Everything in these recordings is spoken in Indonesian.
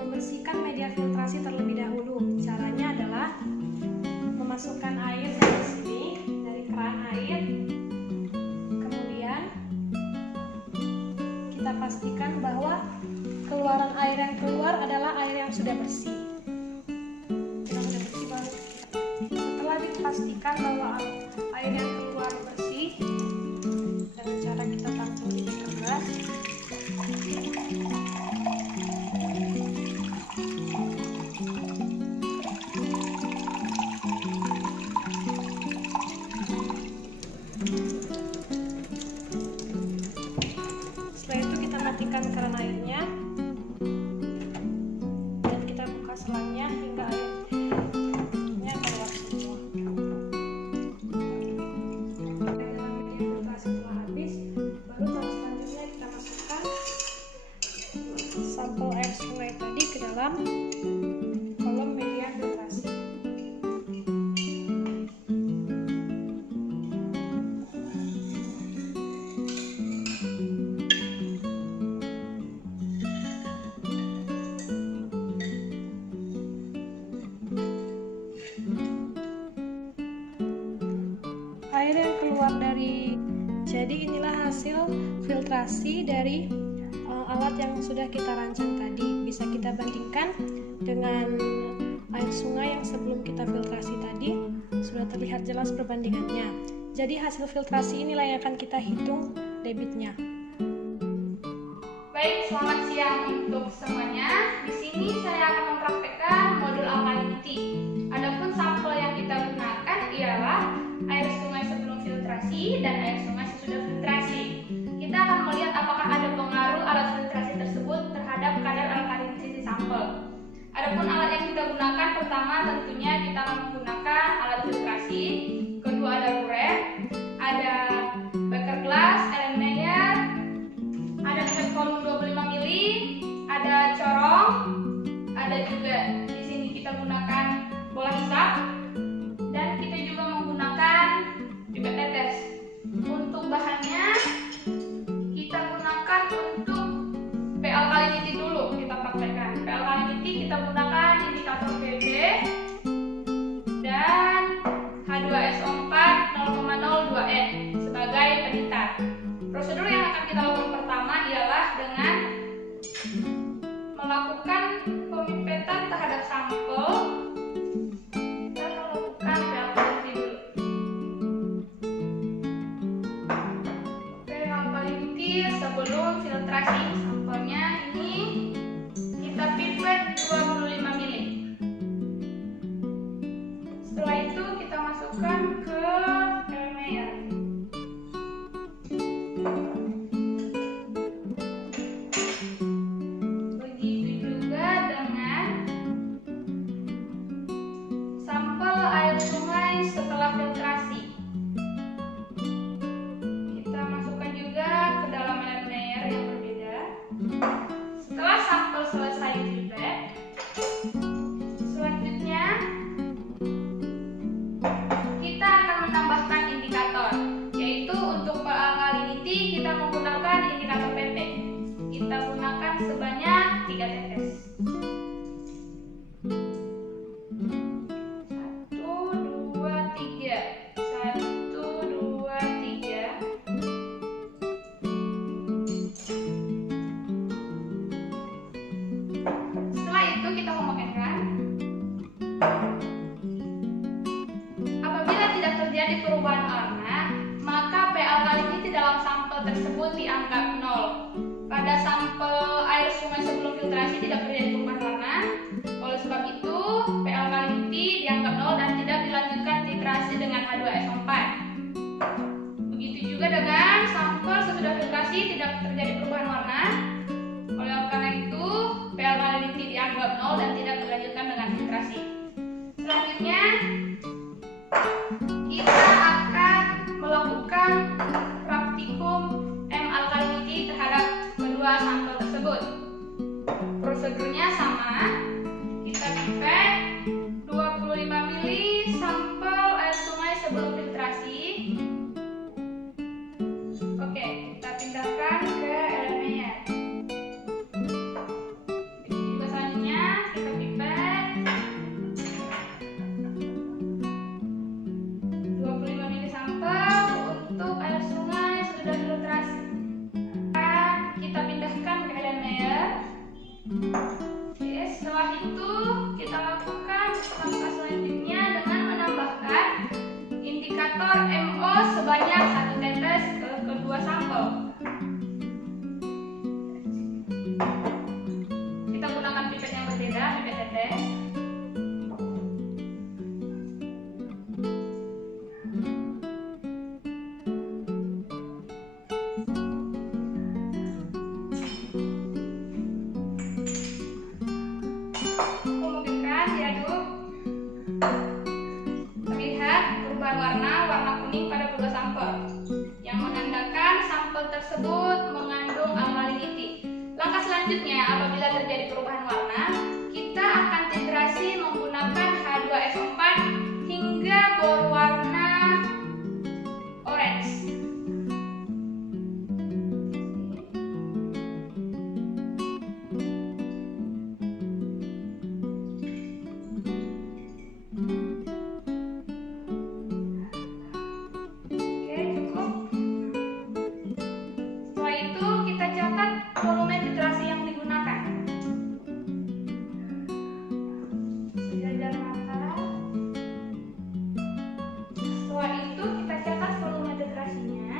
Membersihkan media filtrasi terlebih dahulu. Caranya adalah memasukkan air dari sini, dari keran air. Kemudian kita pastikan bahwa keluaran air yang keluar adalah air yang sudah bersih. Setelah dipastikan bahwa air yang keluar bersih, dengan cara kita tancap titik keras. Setelah itu kita matikan keran airnya dan kita buka selangnya hingga airnya keluar semua. Dalam media filtrasi telah habis, baru tahap selanjutnya kita masukkan sampel air sungai tadi ke dalam kolom media filtrasi. Air yang keluar jadi inilah hasil filtrasi dari alat yang sudah kita rancang tadi. Bisa kita bandingkan dengan air sungai yang sebelum kita filtrasi tadi, sudah terlihat jelas perbandingannya. Jadi hasil filtrasi inilah yang akan kita hitung debitnya. Baik, selamat siang untuk semuanya. Di sini saya akan mempraktekkan modul alkalinity. Adapun sampel yang kita gunakan ialah air sungai sebelum filtrasi dan air sungai sesudah filtrasi. Kita akan melihat apakah ada pengaruh alat filtrasi tersebut terhadap kadar alkalinity sampel. Adapun alat yang kita gunakan, pertama tentunya kita akan menggunakan alat filtrasi. Kedua ada burette, ada beker gelas, Erlenmeyer, ada pipet volume 25 ml, ada corong, ada juga di sini kita gunakan bola hisap, dan kita juga menggunakan pipet tetes. Untuk bahannya kita gunakan untuk P-alkalinity dulu kita praktekkan. P-alkalinity kita gunakan indikator Pb dan H2SO4 0,02N sebagai penyitar. Prosedur yang akan kita lakukan pertama ialah dengan melakukan pemipetan terhadap sampel. Kita melakukan P-alkalinity dulu. P-alkalinity sebelum filtrasi. Sampelnya ini kita pipet 25 ml. Setelah itu kita masukkan ke Erlenmeyer. Begitu juga dengan sampel air sungai setelah filtrasi. Kita masukkan juga ke dalam Erlenmeyer yang berbeda. Setelah sampel selesai dipipet, selanjutnya kita akan menambahkan indikator, yaitu untuk alkalinity kita menggunakan indikator PP. Kita gunakan sebanyak 3 tetes. 1, 2, 3. 1, 2, 3. Setelah itu kita homogenkan. Apabila tidak terjadi perubahan warna, maka P-alkalinity dalam sampel tersebut dianggap 0. Pada sampel air sungai sebelum filtrasi tidak terjadi perubahan warna. Oleh sebab itu, P-alkalinity dianggap 0 dan tidak dilanjutkan titrasi dengan H2SO4. Begitu juga dengan sampel sesudah filtrasi tidak terjadi perubahan warna. Oleh karena itu, P-alkalinity dianggap 0 dan tidak dilanjutkan dengan filtrasi. Selanjutnya, kita akan melakukan praktikum M-alkalinity terhadap kedua sampel tersebut. Prosedurnya Oke, setelah itu kita lakukan langkah selanjutnya dengan menambahkan indikator MO sebanyak 1 tetes ke kedua sampel. Kita gunakan pipet yang berbeda, pipet tetes. Kemudian diaduk. Terlihat perubahan warna kuning pada kedua sampel yang menandakan sampel tersebut mengandung alkalinity. Langkah selanjutnya, apabila terjadi perubahan warna, kita akan titrasi menggunakan H2SO4 hingga berwarna orange. Volume titrasi yang digunakan. Sejajar mata. Setelah itu kita catat volume titrasinya.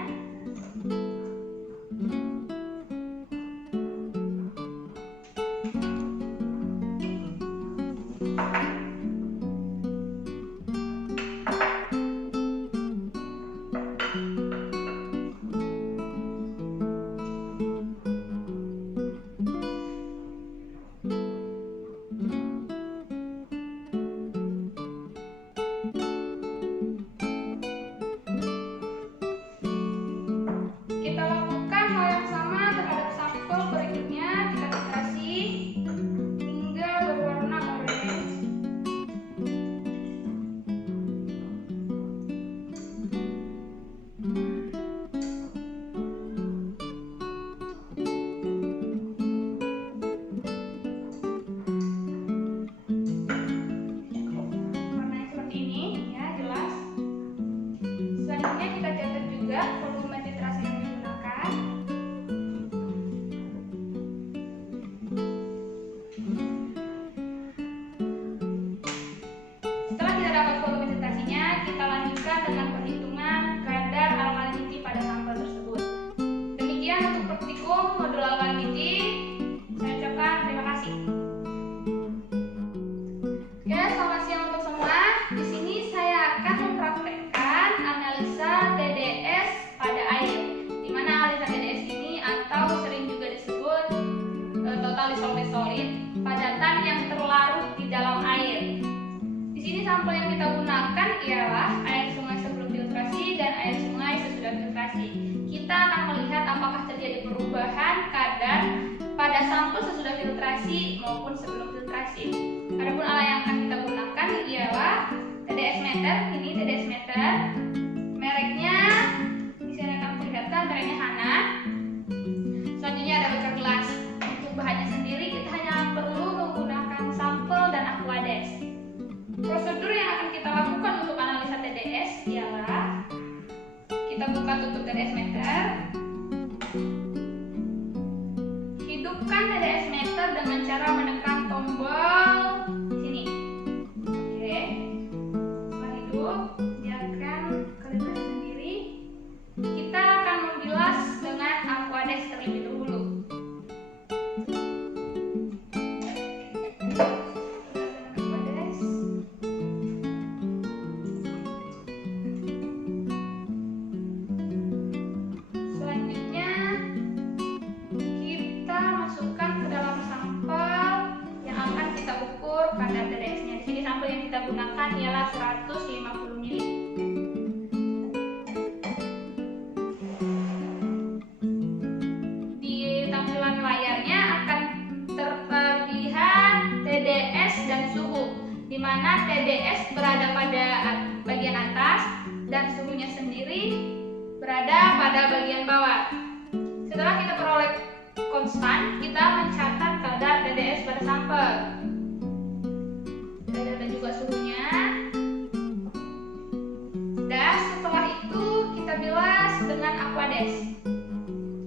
Kita lakukan hal yang sama terhadap sampel berikutnya. Kita titrasi hingga berwarna orange. Warnanya seperti ini, ya, jelas. Selanjutnya kita catat juga volume titrasi yang digunakan. Setelah kita dapat volume titrasinya, kita lanjutkan dengan perhitungan kadar alkalinity pada sampel tersebut. Demikian untuk praktikum modul alkalinity. Saya ucapkan terima kasih. Oke, selamat siang untuk semua. Di sini saya akan mempraktekkan analisa TDS pada air, di mana analisa TDS ini atau sering juga disebut total dissolved solid, padatan yang terlarut di dalam air. Di sini sampel yang kita gunakan ialah air sungai sebelum filtrasi dan air sungai sesudah filtrasi. Kita akan melihat apakah terjadi perubahan kadar pada sampel sesudah filtrasi maupun sebelum filtrasi. Adapun alat yang akan kita gunakan ialah TDS meter. Ini TDS meter. Mereknya di sini akan perlihatkan, mereknya Hana. Selanjutnya ada beker gelas. Untuk bahannya sendiri kita hanya perlu menggunakan sampel dan Aquades. Prosedur yang akan kita lakukan untuk analisa TDS ialah kita buka tutup TDS meter. Hidupkan TDS meter dengan cara menekan tombol di sini. Oke. Setelah hidup, biarkan kelebihan sendiri. Kita akan membilas dengan Aquades terlebih dahulu. Selanjutnya kita masukkan ke dalam sampel yang akan kita ukur kadar TDS-nya. Di sini sampel yang kita gunakan ialah 150 ml. Di tampilan layarnya akan terlihat TDS dan suhu, di mana TDS berada pada bagian atas dan suhunya sendiri berada pada bagian bawah. Setelah kita peroleh konstan, kita mencatat kadar TDS pada sampel. Dan juga suhunya. Dan setelah itu kita bilas dengan Aquades.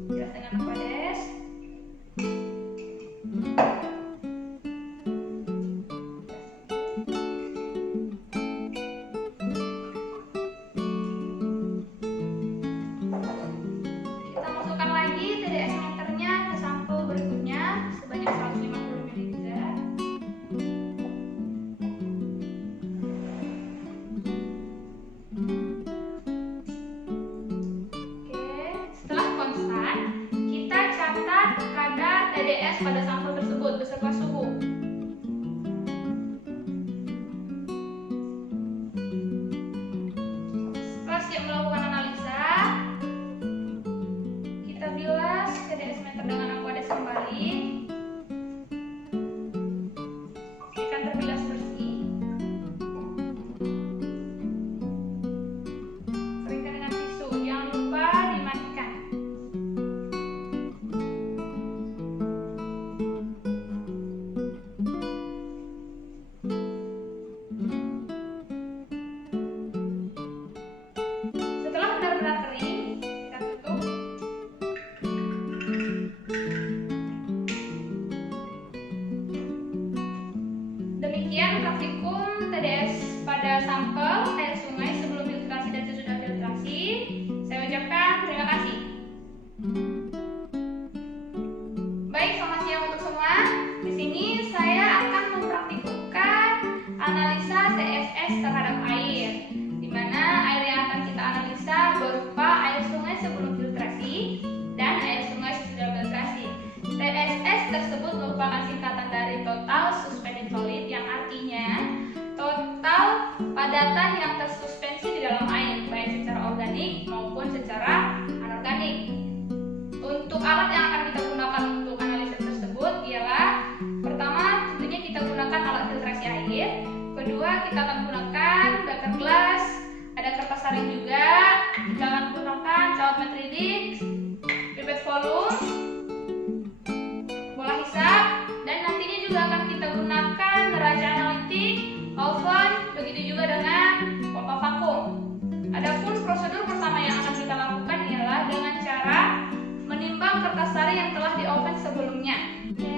Bilas dengan Aquades. TDS pada sampel tersebut beserta suhu. Setelah siap melakukan analisa, kita bilas TDS meter dengan aqueous kembali. Ikan terbilas bersih. Keringkan dengan tisu, jangan lupa dimatikan. Setelah benar-benar kering, kita tutup. Demikian praktikum TDS pada sampel air sungai sebelum filtrasi dan sesudah filtrasi. Saya ucapkan terima kasih. Baik, selamat siang untuk semua. Di sini saya akan mempraktikumkan analisa TSS terhadap air, di mana air yang akan kita analisa berupa air sungai sebelum filtrasi dan air sungai sesudah filtrasi. TSS tersebut merupakan singkatan dari total suspended solid, yang artinya total padatan yang tersuspensi di dalam air, baik secara organik maupun secara anorganik. Untuk alat yang akan kita gunakan untuk analisa tersebut ialah pertama tentunya kita gunakan alat filtrasi air, kedua kita akan gunakan beaker glass, ada kertas saring juga, kita akan gunakan chalk metridix, pipet volume, bola hisap, dan nantinya juga akan kita gunakan neraca analitik, oven, begitu juga dengan pompa vakum. Adapun prosedur pertama yang akan kita lakukan ialah dengan cara menimbang kertas saring yang telah di oven sebelumnya. Oke,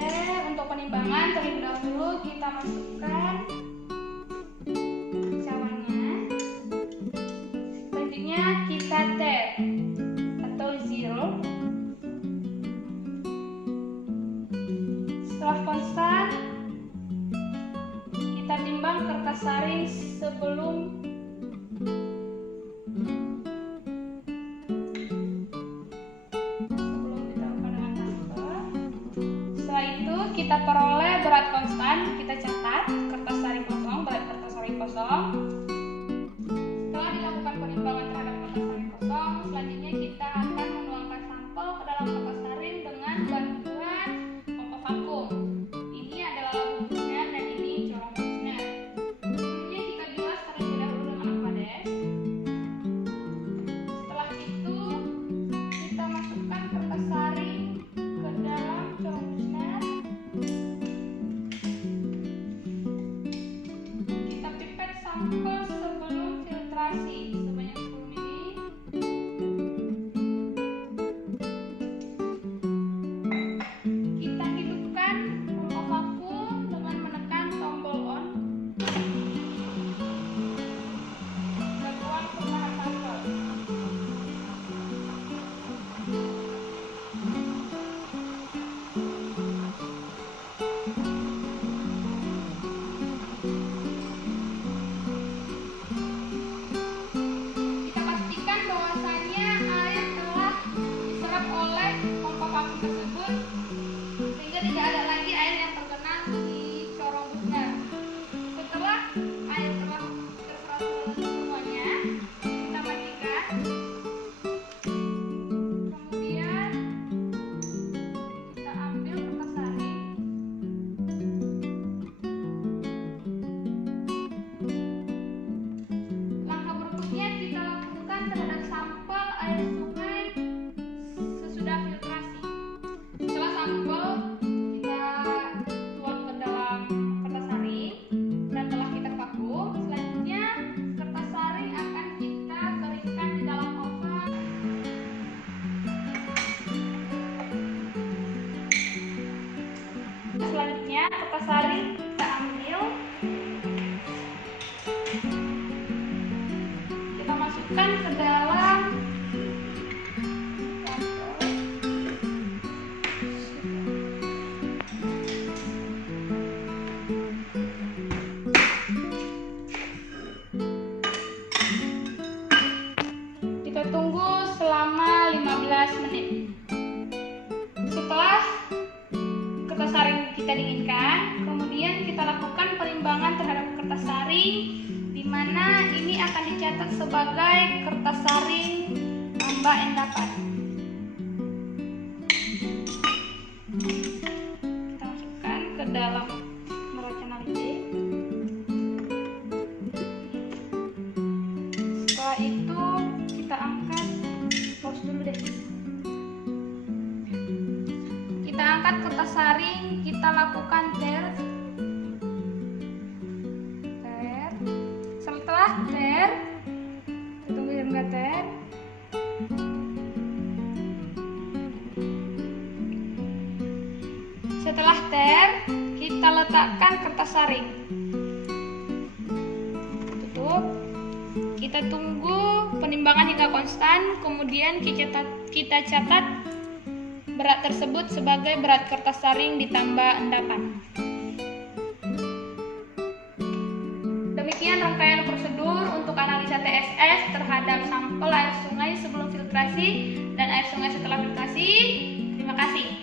untuk penimbangan terlebih dahulu kita masukkan cawannya. Selanjutnya kita tap atau zero. Setelah konstan, kita timbang kertas saring sebelum ditambahkan dengan sampel. Setelah itu kita peroleh berat konstan, kita catat kertas saring kosong, berat kertas saring kosong. Setelah dilakukan penimbangan terhadap kertas saring kosong, selanjutnya kita akan menuangkan sampel ke dalam kertas saring dengan bantuan pompa vakum. Ini adalah labubusnya dan ini corong busnya. Sebelumnya kita bilas terlebih dahulu dengan aqueous. Setelah itu kita masukkan kertas saring ke dalam corong busnya. kita dinginkan. Kemudian kita lakukan penimbangan terhadap kertas saring, di mana ini akan dicatat sebagai kertas saring tambah endapan. Kita masukkan ke dalam neracanalite. Setelah itu kita angkat, pause dulu deh. Kita angkat kertas saring, kita lakukan ter. Setelah ter, tunggu hingga ter. Setelah ter, kita letakkan kertas saring. Tutup. Kita tunggu penimbangan hingga konstan, kemudian kita catat berat tersebut sebagai berat kertas saring ditambah endapan. Demikian rangkaian prosedur untuk analisa TSS terhadap sampel air sungai sebelum filtrasi dan air sungai setelah filtrasi. Terima kasih.